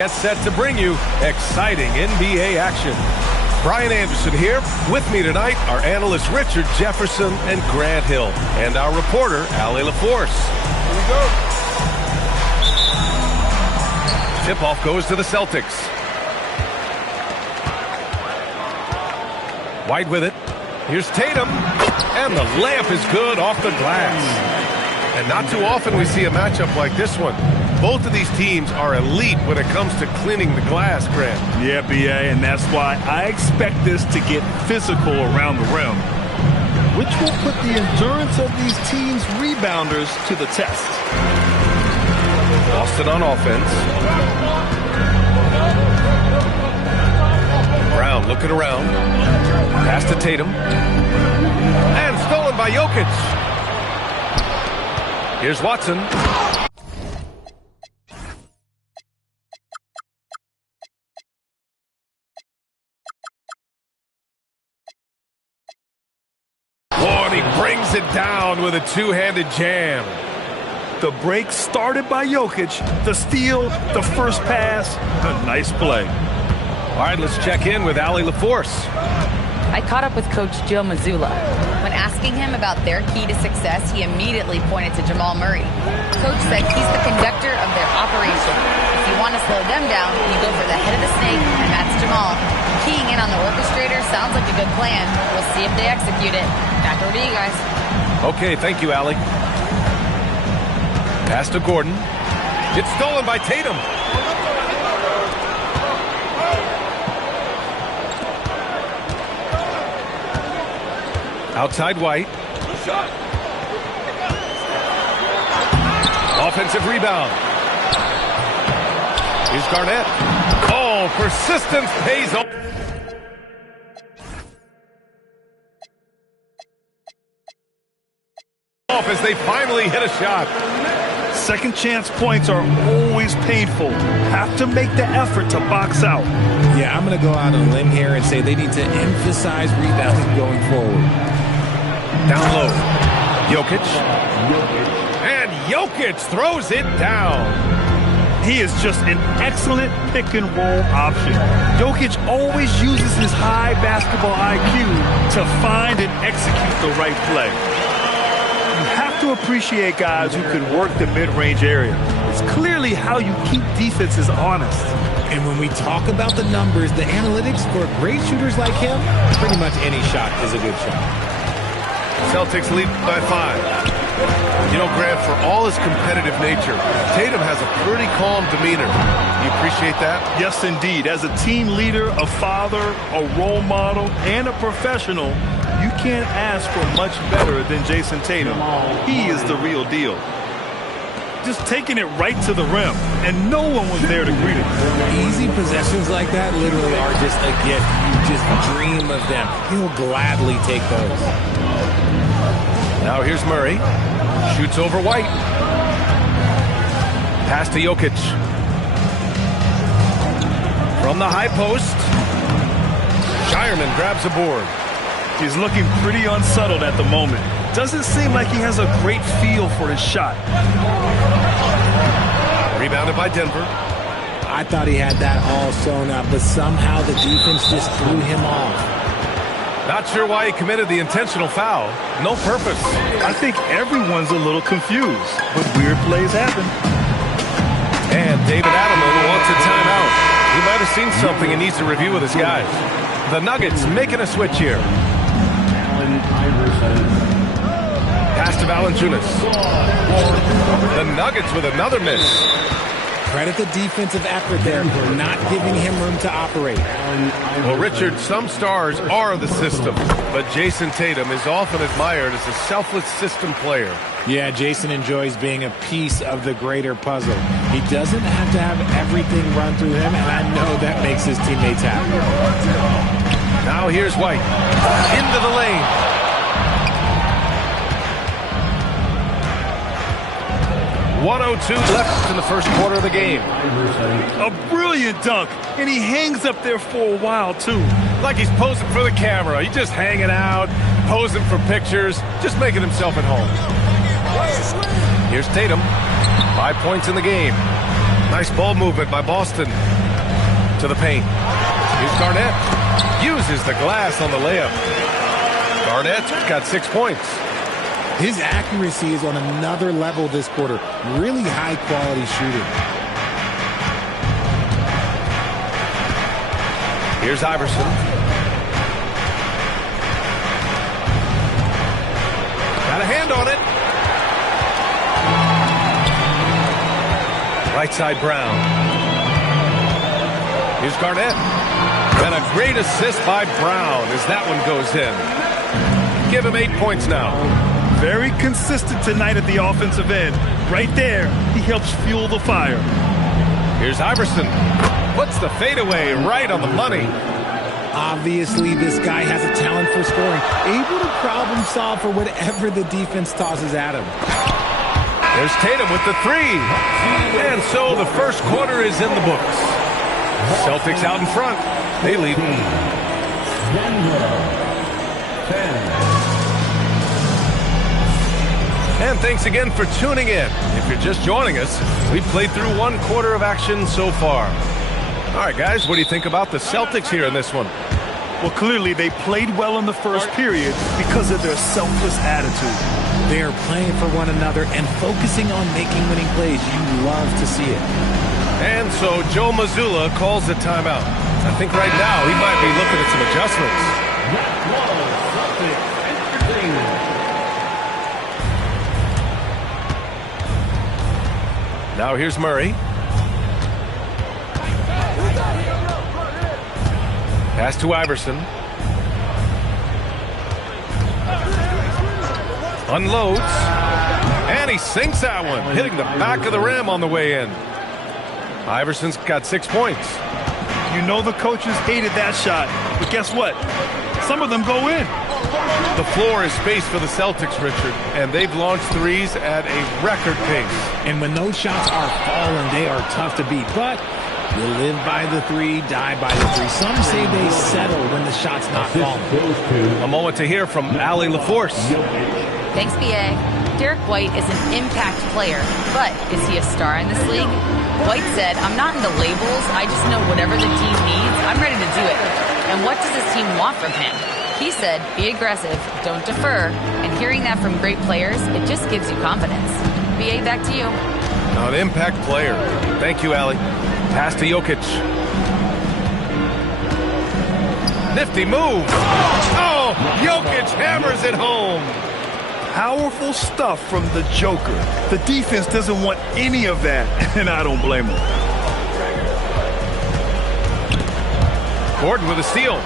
Get set to bring you exciting NBA action. Brian Anderson here. With me tonight are analysts Richard Jefferson and Grant Hill, and our reporter, Allie LaForce. Here we go. Tip-off goes to the Celtics. White with it. Here's Tatum, and the layup is good off the glass. And not too often we see a matchup like this one. Both of these teams are elite when it comes to cleaning the glass, Grant. Yeah, B.A., and that's why I expect this to get physical around the rim, which will put the endurance of these teams' rebounders to the test. Austin on offense. Brown looking around. Pass to Tatum. And stolen by Jokic. Here's Watson. Brings it down with a two-handed jam. The break started by Jokic. The steal, the first pass, a nice play. All right, let's check in with Allie LaForce. I caught up with Coach Joe Mazzulla. When asking him about their key to success, he immediately pointed to Jamal Murray. Coach said he's the conductor of their operation. If you want to slow them down, you go for the head of the snake, and that's Jamal. Keying in on the orchestrator sounds like a good plan. We'll see if they execute it. Back over to you guys. Okay, thank you, Allie. Pass to Gordon. It's stolen by Tatum. Outside White. Offensive rebound. Here's Garnett. Oh, persistence pays off. As they finally hit a shot. Second chance points are always painful. Have to make the effort to box out. Yeah, I'm going to go out on a limb here and say they need to emphasize rebounding going forward. Down low. Jokic. And Jokic throws it down. He is just an excellent pick-and-roll option. Jokic always uses his high basketball IQ to find and execute the right play. To appreciate guys who can work the mid-range area. It's clearly how you keep defenses honest. And when we talk about the numbers, the analytics for great shooters like him, pretty much any shot is a good shot. Celtics lead by 5. You know, Grant, for all his competitive nature, Tatum has a pretty calm demeanor. You appreciate that? Yes, indeed. As a team leader, a father, a role model, and a professional, you can't ask for much better than Jason Tatum. He is the real deal. Just taking it right to the rim, and no one was there to greet him. Easy possessions like that literally are just a gift. You just dream of them. He'll gladly take those. Now here's Murray. Shoots over White. Pass to Jokic. From the high post. Shireman grabs a board. He's looking pretty unsettled at the moment. Doesn't seem like he has a great feel for his shot. Rebounded by Denver. I thought he had that all sewn up, but somehow the defense just threw him off. Not sure why he committed the intentional foul. No purpose. I think everyone's a little confused, but weird plays happen. And David Adelman wants a timeout. He might have seen something and needs to review with his guys. The Nuggets making a switch here. Pass to Valanciunas. The Nuggets with another miss. Credit the defensive effort there for not giving him room to operate. Well, Richard, some stars are the system, but Jason Tatum is often admired as a selfless system player. Yeah, Jason enjoys being a piece of the greater puzzle. He doesn't have to have everything run through him, and I know that makes his teammates happy. Now here's White. Into the lane. 1:02 left in the first quarter of the game. A brilliant dunk, and he hangs up there for a while, too. Like he's posing for the camera. He's just hanging out, posing for pictures, just making himself at home. Here's Tatum. 5 points in the game. Nice ball movement by Boston. To the paint. Here's Garnett. Uses the glass on the layup. Garnett's got 6 points. His accuracy is on another level this quarter. Really high quality shooting. Here's Iverson. Got a hand on it. Right side Brown. Here's Garnett. And a great assist by Brown as that one goes in. Give him 8 points now. Very consistent tonight at the offensive end. Right there, he helps fuel the fire. Here's Iverson. Puts the fadeaway right on the money. Obviously, this guy has a talent for scoring. Able to problem solve for whatever the defense tosses at him. There's Tatum with the three. And so the first quarter is in the books. Celtics out in front. They lead. And thanks again for tuning in. If you're just joining us, we've played through 1 quarter of action so far. All right, guys, what do you think about the Celtics here in this one? Well, clearly they played well in the first period because of their selfless attitude. They are playing for one another and focusing on making winning plays. You love to see it. And so Joe Mazzulla calls the timeout. I think right now he might be looking at some adjustments. Now here's Murray. Pass to Iverson. Unloads. And he sinks that one, hitting the back of the rim on the way in. Iverson's got 6 points. You know the coaches hated that shot, but guess what? Some of them go in. The floor is space for the Celtics, Richard, and they've launched threes at a record pace. And when those shots are falling, they are tough to beat. But you live by the three, die by the three. Some say they settle when the shot's not falling. A moment to hear from Allie LaForce. Thanks, B.A. Derek White is an impact player, but is he a star in this league? White said, "I'm not into labels. I just know whatever the team needs, I'm ready to do it. And what does this team want from him?" He said, "Be aggressive, don't defer." And hearing that from great players, it just gives you confidence. B.A., back to you. An impact player. Thank you, Allie. Pass to Jokic. Nifty move. Oh, Jokic hammers it home. Powerful stuff from the Joker. The defense doesn't want any of that, and I don't blame them. Gordon with a steal.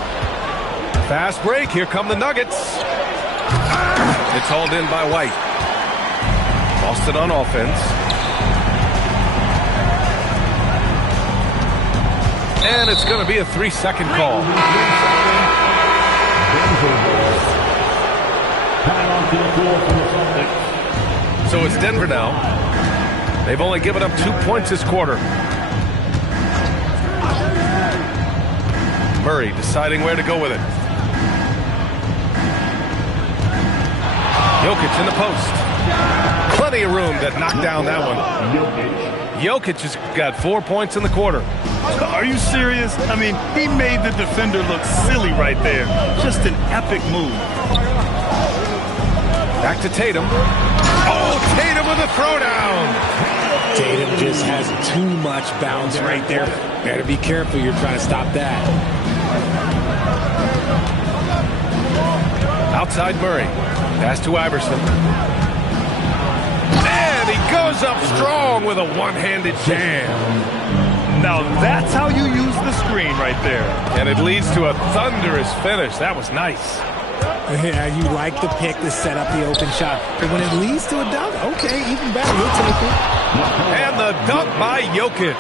Fast break. Here come the Nuggets. It's hauled in by White. Boston on offense. And it's going to be a 3-second call. So it's Denver now. They've only given up 2 points this quarter. Murray deciding where to go with it. Jokic in the post. Plenty of room to knock down that one. Jokic has got 4 points in the quarter. Are you serious? I mean, he made the defender look silly right there. Just an epic move. Back to Tatum. Oh, Tatum with a throwdown. Tatum just has too much bounce right there. Better be careful. You're trying to stop that. Outside Murray. Pass to Iverson. And he goes up strong with a one-handed jam. Now that's how you use the screen right there. And it leads to a thunderous finish. That was nice. Yeah, you like the pick to set up the open shot. But when it leads to a dunk, okay, even better. We'll take it. And the dunk by Jokic.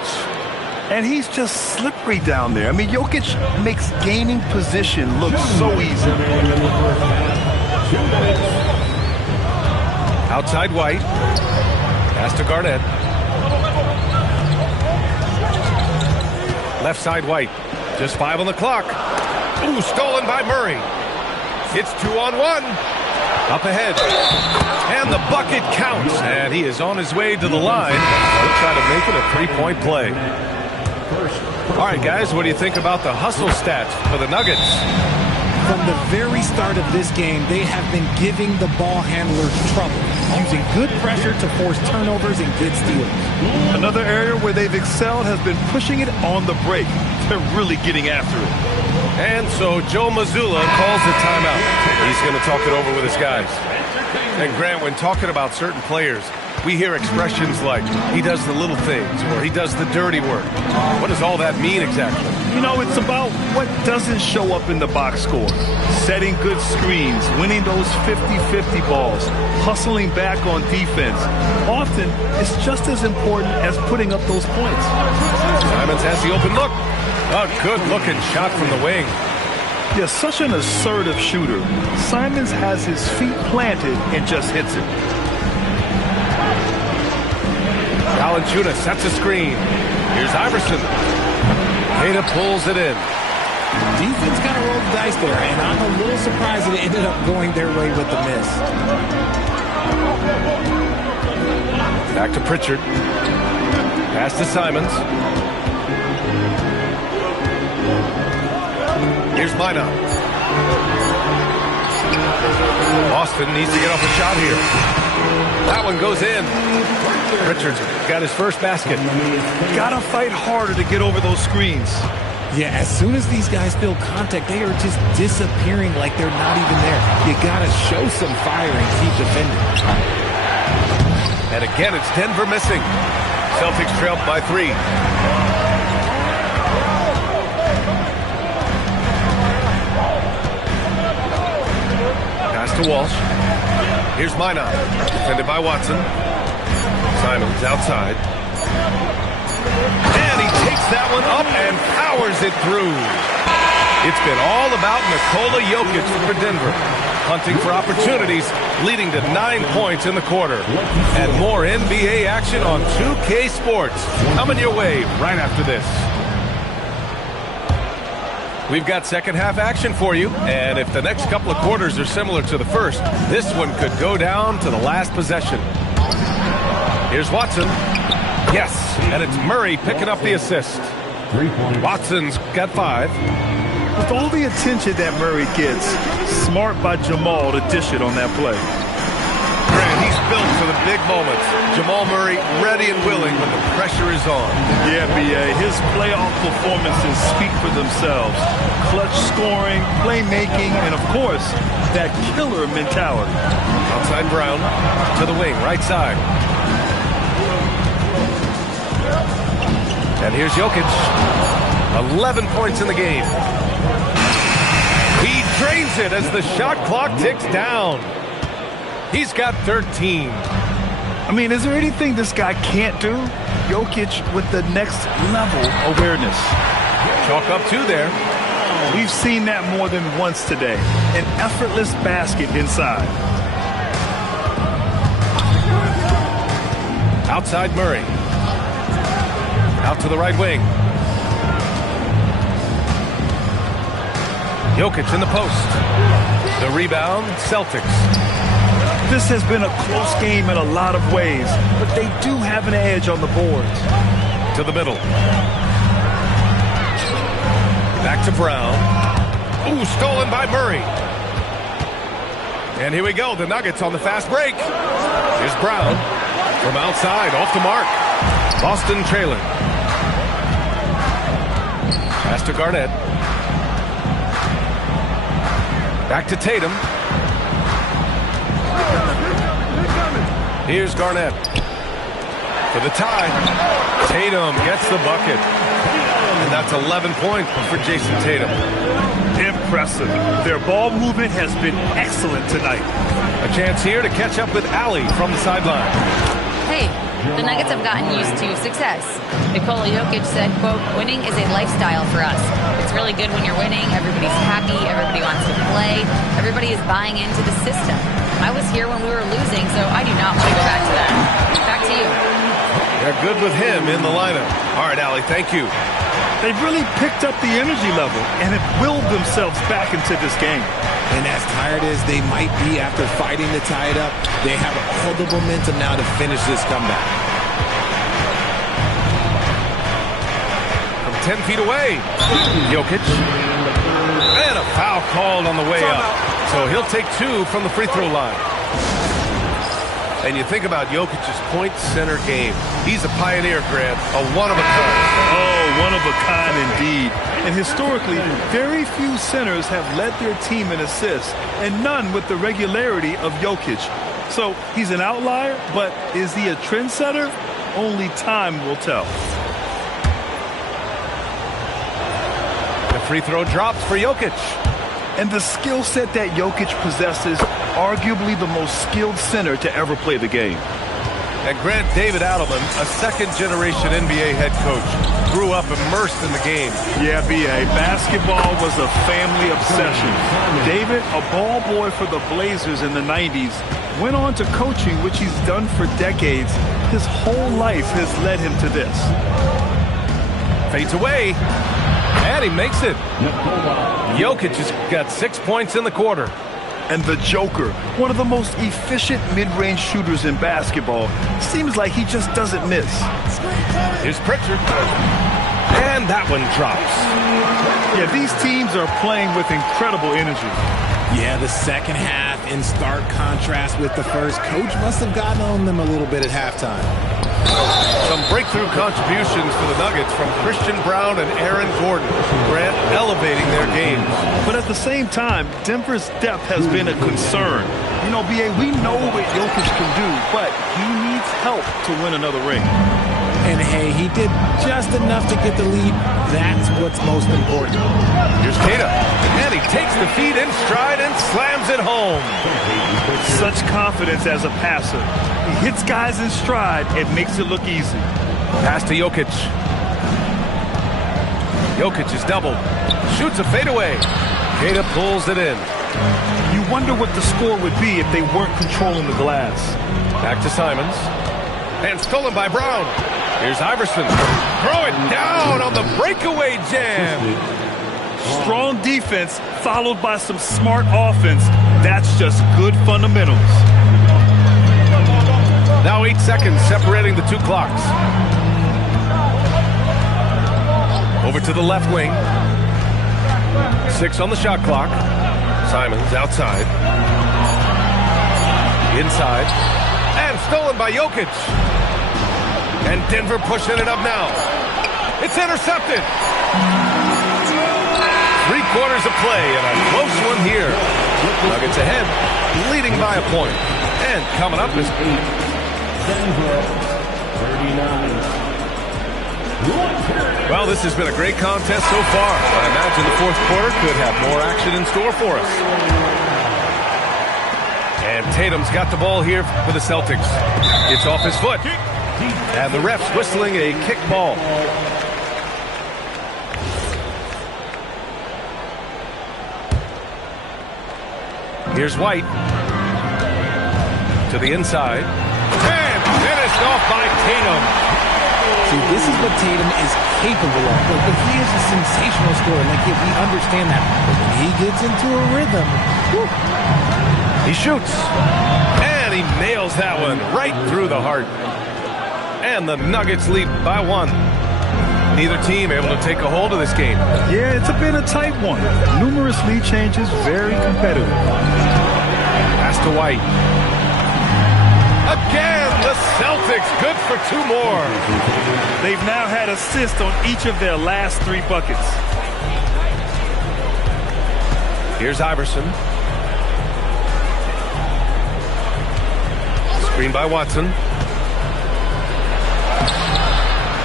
And he's just slippery down there. I mean, Jokic makes gaining position look so easy. Outside White. Pass to Garnett. Left side White. Just 5 on the clock. Ooh, stolen by Murray. It's 2-on-1. Up ahead. And the bucket counts. And he is on his way to the line. He'll try to make it a three-point play. All right, guys, what do you think about the hustle stats for the Nuggets? From the very start of this game, they have been giving the ball handlers trouble, using good pressure to force turnovers and get steals. Another area where they've excelled has been pushing it on the break. They're really getting after it. And so Joe Mazzulla calls the timeout. He's going to talk it over with his guys. And Grant, when talking about certain players, we hear expressions like, he does the little things, or he does the dirty work. What does all that mean exactly? You know, it's about what doesn't show up in the box score. Setting good screens, winning those 50-50 balls, hustling back on defense. Often, it's just as important as putting up those points. Simons has the open look. A good-looking shot from the wing. Yeah, such an assertive shooter. Simons has his feet planted and just hits it. Valanciunas sets a screen. Here's Iverson. Tatum pulls it in. Defense kind of rolled the dice there, and I'm a little surprised that it ended up going their way with the miss. Back to Pritchard. Pass to Simons. Here's Minot. Boston needs to get off a shot here. That one goes in. Richards got his first basket. Gotta fight harder to get over those screens. Yeah, as soon as these guys feel contact, they are just disappearing like they're not even there. You gotta show some fire and keep defending. And again, it's Denver missing. Celtics trail by 3. Pass to Walsh. Here's Minot, defended by Watson. Simons outside. And he takes that one up and powers it through. It's been all about Nikola Jokic for Denver. Hunting for opportunities, leading to 9 points in the quarter. And more NBA action on 2K Sports. Coming your way right after this. We've got second half action for you, and if the next couple of quarters are similar to the first, this one could go down to the last possession. Here's Watson. Yes, and it's Murray picking up the assist. Watson's got 5. With all the attention that Murray gets, smart by Jamal to dish it on that play. Grant, he's built for the big moments. Jamal Murray ready and willing when the pressure is on. Yeah, B.A., his playoff performances speak for themselves. Clutch scoring, playmaking, and of course, that killer mentality. Outside Brown to the wing, right side. And here's Jokic. 11 points in the game. He drains it as the shot clock ticks down. He's got 13. I mean, is there anything this guy can't do? Jokic with the next level awareness. Chalk up 2 there. We've seen that more than once today. An effortless basket inside. Outside Murray. Out to the right wing. Jokic in the post. The rebound, Celtics. This has been a close game in a lot of ways, but they do have an edge on the boards. To the middle. Back to Brown. Ooh, stolen by Murray. And here we go, the Nuggets on the fast break. Here's Brown from outside, off the mark. Boston trailing. Pass to Garnett. Back to Tatum. Here's Garnett for the tie. Tatum gets the bucket. And that's 11 points for Jason Tatum. Impressive. Their ball movement has been excellent tonight. A chance here to catch up with Allie from the sideline. Hey, the Nuggets have gotten used to success. Nikola Jokic said, quote, winning is a lifestyle for us. It's really good when you're winning. Everybody's happy. Everybody wants to play. Everybody is buying into the system. I was here when we were losing, so I do not want to go back to that. Back to you. They're good with him in the lineup. All right, Allie, thank you. They've really picked up the energy level and have willed themselves back into this game. And as tired as they might be after fighting to tie it up, they have all the momentum now to finish this comeback. From 10 feet away, Jokic. And a foul called on the way up. So he'll take 2 from the free throw line. And you think about Jokic's point center game. He's a pioneer, Grant, a one-of-a-kind. Oh, one of a kind indeed. And historically, very few centers have led their team in assists, and none with the regularity of Jokic. So he's an outlier, but is he a trendsetter? Only time will tell. The free throw drops for Jokic. And the skill set that Jokic possesses, arguably the most skilled center to ever play the game. And Grant, David Adelman, a second-generation NBA head coach, grew up immersed in the game. Yeah, B.A., basketball was a family obsession. David, a ball boy for the Blazers in the 90s, went on to coaching, which he's done for decades. His whole life has led him to this. Fades away, and he makes it. Jokic has got 6 points in the quarter. And the Joker, one of the most efficient mid-range shooters in basketball, seems like he just doesn't miss. Here's Pritchard. And that one drops. Yeah, these teams are playing with incredible energy. Yeah, the second half in stark contrast with the first. Coach must have gotten on them a little bit at halftime. Some breakthrough contributions for the Nuggets from Christian Brown and Aaron Gordon. Grant elevating their games. But at the same time, Denver's depth has been a concern. You know, B.A., we know what Jokic can do, but he needs help to win another ring. And hey, he did just enough to get the lead. That's what's most important. Here's Tatum. And he takes the feed in stride and slams it home. Such confidence as a passer. He hits guys in stride and makes it look easy. Pass to Jokic. Jokic is doubled. Shoots a fadeaway. Tatum pulls it in. You wonder what the score would be if they weren't controlling the glass. Back to Simons. And stolen by Brown. Here's Iverson. Throw it down on the breakaway jam. Strong defense followed by some smart offense. That's just good fundamentals. Now 8 seconds separating the two clocks. Over to the left wing. 6 on the shot clock. Simons outside. Inside. And stolen by Jokic. And Denver pushing it up now. It's intercepted. 3/4 of play and a close one here. Nuggets ahead, leading by a point. And coming up is Denver 39. Well, this has been a great contest so far. I imagine the fourth quarter could have more action in store for us. And Tatum's got the ball here for the Celtics. It's off his foot. And the ref's whistling a kick ball. Here's White. To the inside. And finished off by Tatum. See, this is what Tatum is capable of. But he is a sensational scorer. Like, we understand that. But when he gets into a rhythm, whew. He shoots. And he nails that one right through the heart. And the Nuggets lead by 1. Neither team able to take a hold of this game. Yeah, it's been a tight one. Numerous lead changes, very competitive. Pass to White. Again, the Celtics good for 2 more. They've now had assists on each of their last 3 buckets. Here's Iverson. Screen by Watson.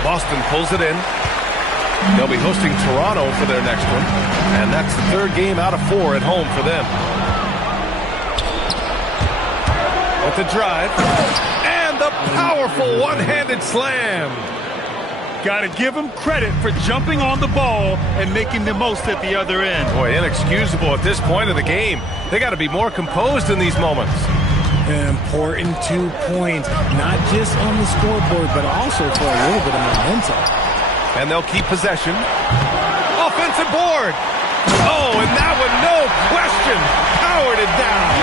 Boston pulls it in. They'll be hosting Toronto for their next one. And that's the 3rd game out of 4 at home for them. With the drive. And the powerful one-handed slam. Got to give him credit for jumping on the ball and making the most at the other end. Boy, inexcusable at this point of the game. They got to be more composed in these moments. An important 2 points, not just on the scoreboard, but also for a little bit of momentum. And they'll keep possession. Offensive board. Oh, and that one, no question, powered it down.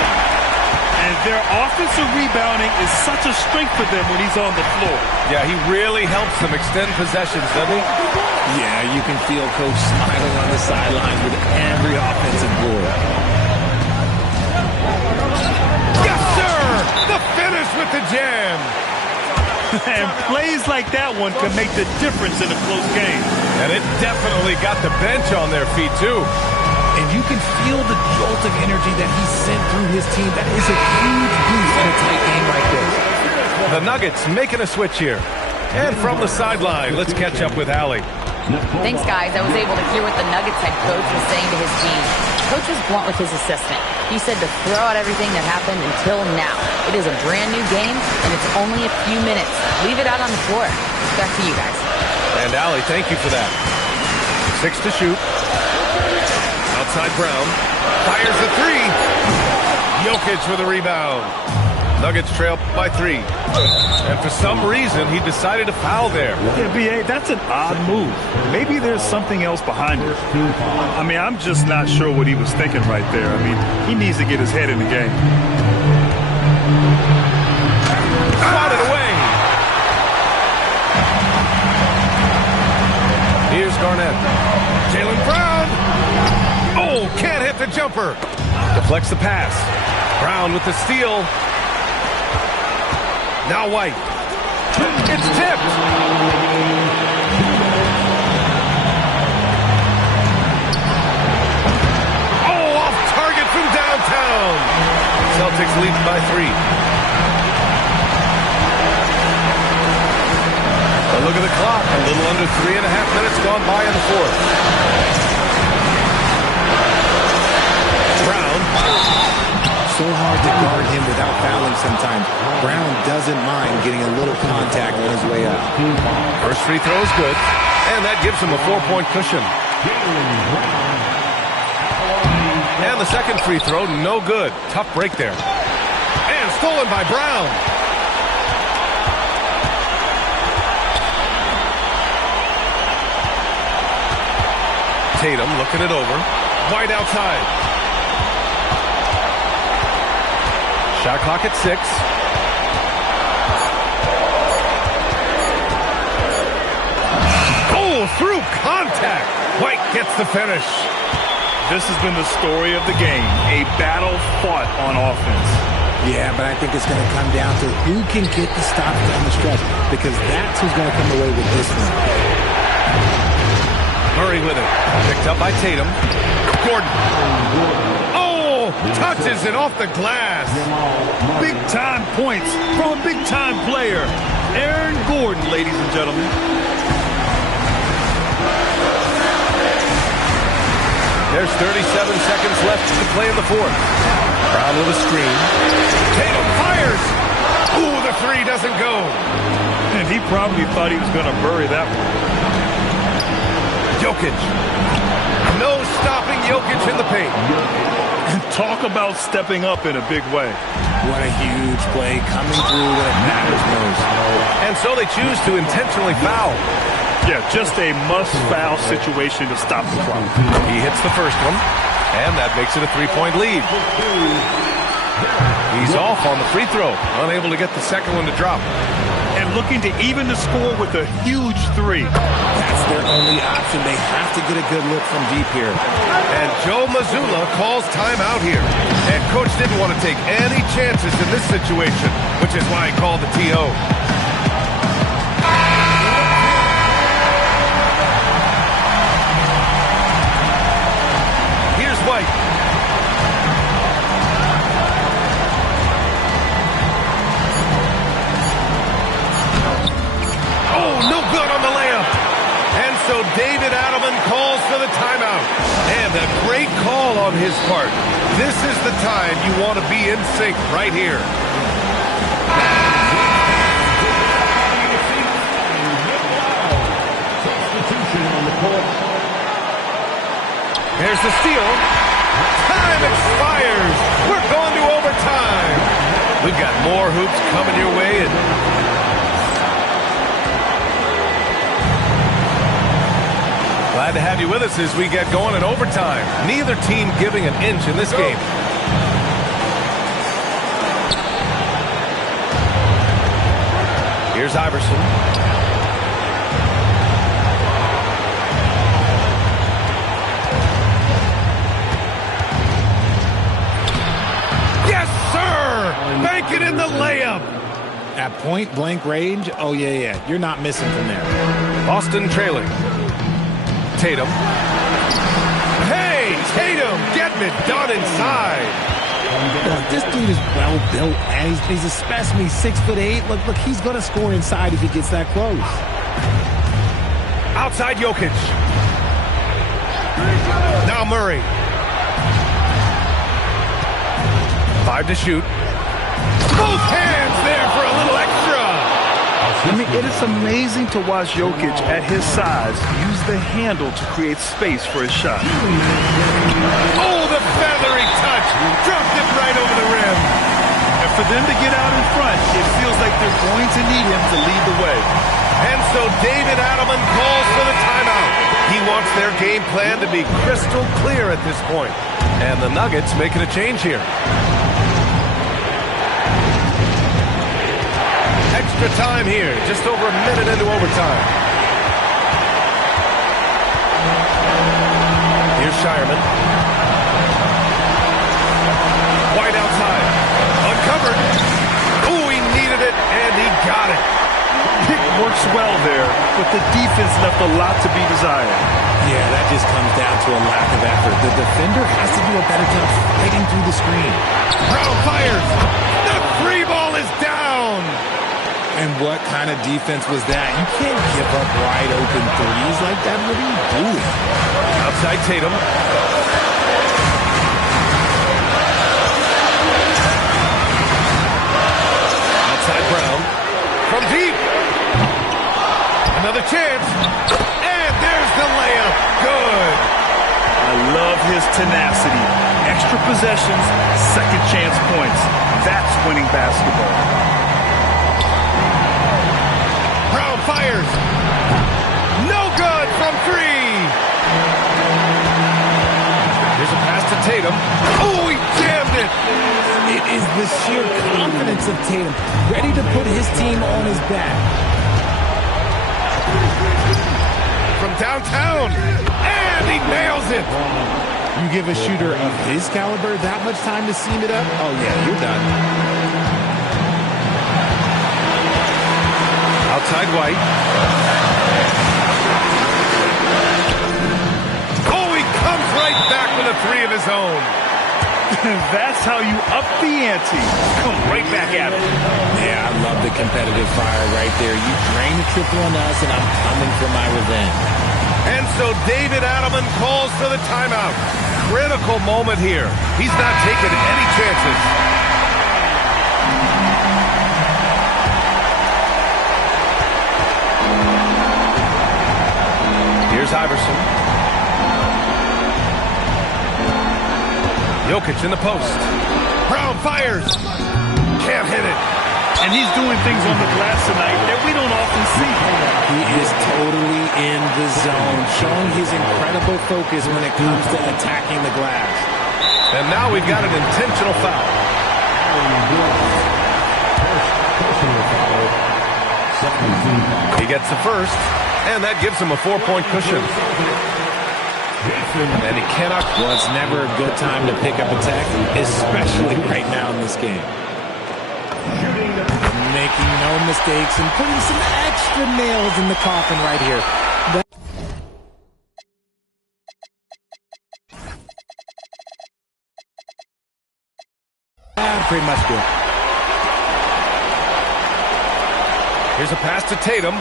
And their offensive rebounding is such a strength for them when he's on the floor. Yeah, he really helps them extend possessions, doesn't he? Yeah, you can feel Coach smiling on the sidelines with every offensive board. Yes, sir! The finish with the jam. And plays like that one can make the difference in a close game. And it definitely got the bench on their feet, too. And you can feel the jolt of energy that he sent through his team. That is a huge boost in a tight game like this. The Nuggets making a switch here. And from the sideline, let's catch up with Allie. Thanks, guys. I was able to hear what the Nuggets head coach was saying to his team. Coach was blunt with his assistant. He said to throw out everything that happened until now. It is a brand new game, and it's only a few minutes. Leave it out on the floor. Back to you guys. And Allie, thank you for that. 6 to shoot. Outside Brown. Fires the three. Jokic with a rebound. Nuggets trail by 3. And for some reason, he decided to foul there. Yeah, B.A., that's an odd move. Maybe there's something else behind it. I mean, I'm just not sure what he was thinking right there. I mean, he needs to get his head in the game. Swatted away. Here's Garnett. Jaylen Brown. Oh, can't hit the jumper. Deflects the pass. Brown with the steal. Now White. It's tipped. Oh, off target from downtown. Celtics lead by 3. A look at the clock. A little under 3.5 minutes gone by in the fourth. Brown. So hard to guard him without fouling sometimes. Brown doesn't mind getting a little contact on his way up. First free throw is good, and that gives him a 4-point cushion. And the second free throw, no good. Tough break there. And stolen by Brown. Tatum looking it over. White outside. Shot clock at 6. Oh, through contact. White gets the finish. This has been the story of the game. A battle fought on offense. Yeah, but I think it's going to come down to who can get the stops down the stretch, because that's who's going to come away with this one. Murray with it. Picked up by Tatum. Gordon. Oh, touches it off the glass. Big-time points from a big-time player. Aaron Gordon, ladies and gentlemen. There's 37 seconds left to play in the fourth. Brown with a screen. Tatum fires. Ooh, the three doesn't go. And he probably thought he was going to bury that one. Jokic. No stopping Jokic in the paint. Talk about stepping up in a big way. What a huge play coming through when it matters most. And so they choose to intentionally foul. Yeah, just a must-foul situation to stop the clock. He hits the first one, and that makes it a 3-point lead. He's off on the free throw, unable to get the second one to drop. And looking to even the score with a huge 3. That's their only option. They have to get a good look from deep here. And Joe Mazzulla calls timeout here. And Coach didn't want to take any chances in this situation, which is why he called the TO. Here's White. Oh, no good on the layup. And so David Adelman calls for the timeout. And a great call on his part. This is the time you want to be in sync right here. Here's the steal. Time expires. We're going to overtime. We've got more hoops coming your way. Glad to have you with us as we get going in overtime. Neither team giving an inch in this game. Here's Iverson. Yes, sir! Bank it in the layup. At point-blank range, oh, yeah. You're not missing from there. Boston trailing. Tatum. Hey, Tatum getting it done inside. Look, this dude is well built, and he's a specimen. He's 6'8". Look, he's going to score inside if he gets that close. Outside Jokic. Now Murray. 5 to shoot. Both hands there for a little extra. I mean, it is amazing to watch Jokic at his size use the handle to create space for his shot. Oh, the feathery touch. Dropped it right over the rim. And for them to get out in front, it feels like they're going to need him to lead the way. And so David Adelman calls for the timeout. He wants their game plan to be crystal clear at this point. And the Nuggets making a change here. Extra time here, just over a minute into overtime. Here's Shireman. White outside. Uncovered. Ooh, he needed it, and he got it. Pick works well there, but the defense left a lot to be desired. Yeah, that just comes down to a lack of effort. The defender has to do a better job fighting through the screen. Brown fires. The free ball is down. And what kind of defense was that? You can't give up wide open threes like that. What are you doing? Outside Tatum. Outside Brown. From deep. Another chance. And there's the layup. Good. I love his tenacity. Extra possessions, second chance points. That's winning basketball. Brown fires. No good from 3. Here's a pass to Tatum. Oh, he jammed it. It is the sheer confidence of Tatum, ready to put his team on his back. From downtown. And he nails it. You give a shooter of his caliber that much time to seam it up? Oh, yeah, you're done. Outside White. Oh, he comes right back with a 3 of his own. That's how you up the ante. Come right back at him. Yeah, I love the competitive fire right there. You drain the triple on us, and I'm coming for my revenge. And so David Adelman calls for the timeout. Critical moment here. He's not taking any chances. Here's Iverson. Jokic in the post. Brown fires. Can't hit it. And he's doing things on the glass tonight that we don't often see. He is totally in the zone, showing his incredible focus when it comes to attacking the glass. And now we've got an intentional foul. He gets the first, and that gives him a 4-point cushion. And he cannot. Well, it's never a good time to pick up a tech, especially right now in this game. Making no mistakes and putting some extra nails in the coffin right here. Pretty much good. Here's a pass to Tatum.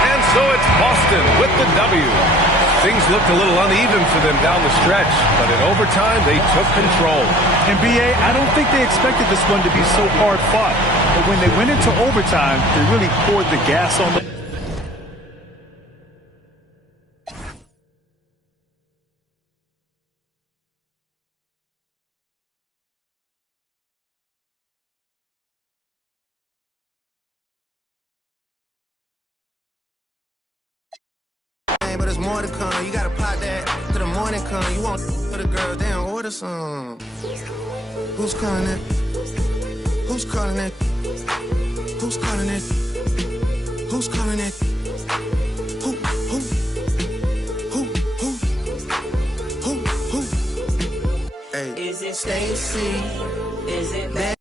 And so it's Boston with the W. Things looked a little uneven for them down the stretch, but in overtime, they took control. And B.A., I don't think they expected this one to be so hard fought. But when they went into overtime, they really poured the gas on the there's more to come. You gotta pop that to the morning come. You want for the girl, damn, order some. Who's calling it? Who's calling it? Who's calling it? Who's calling it? Who? Hey. Is it Stacy? Is it Matt?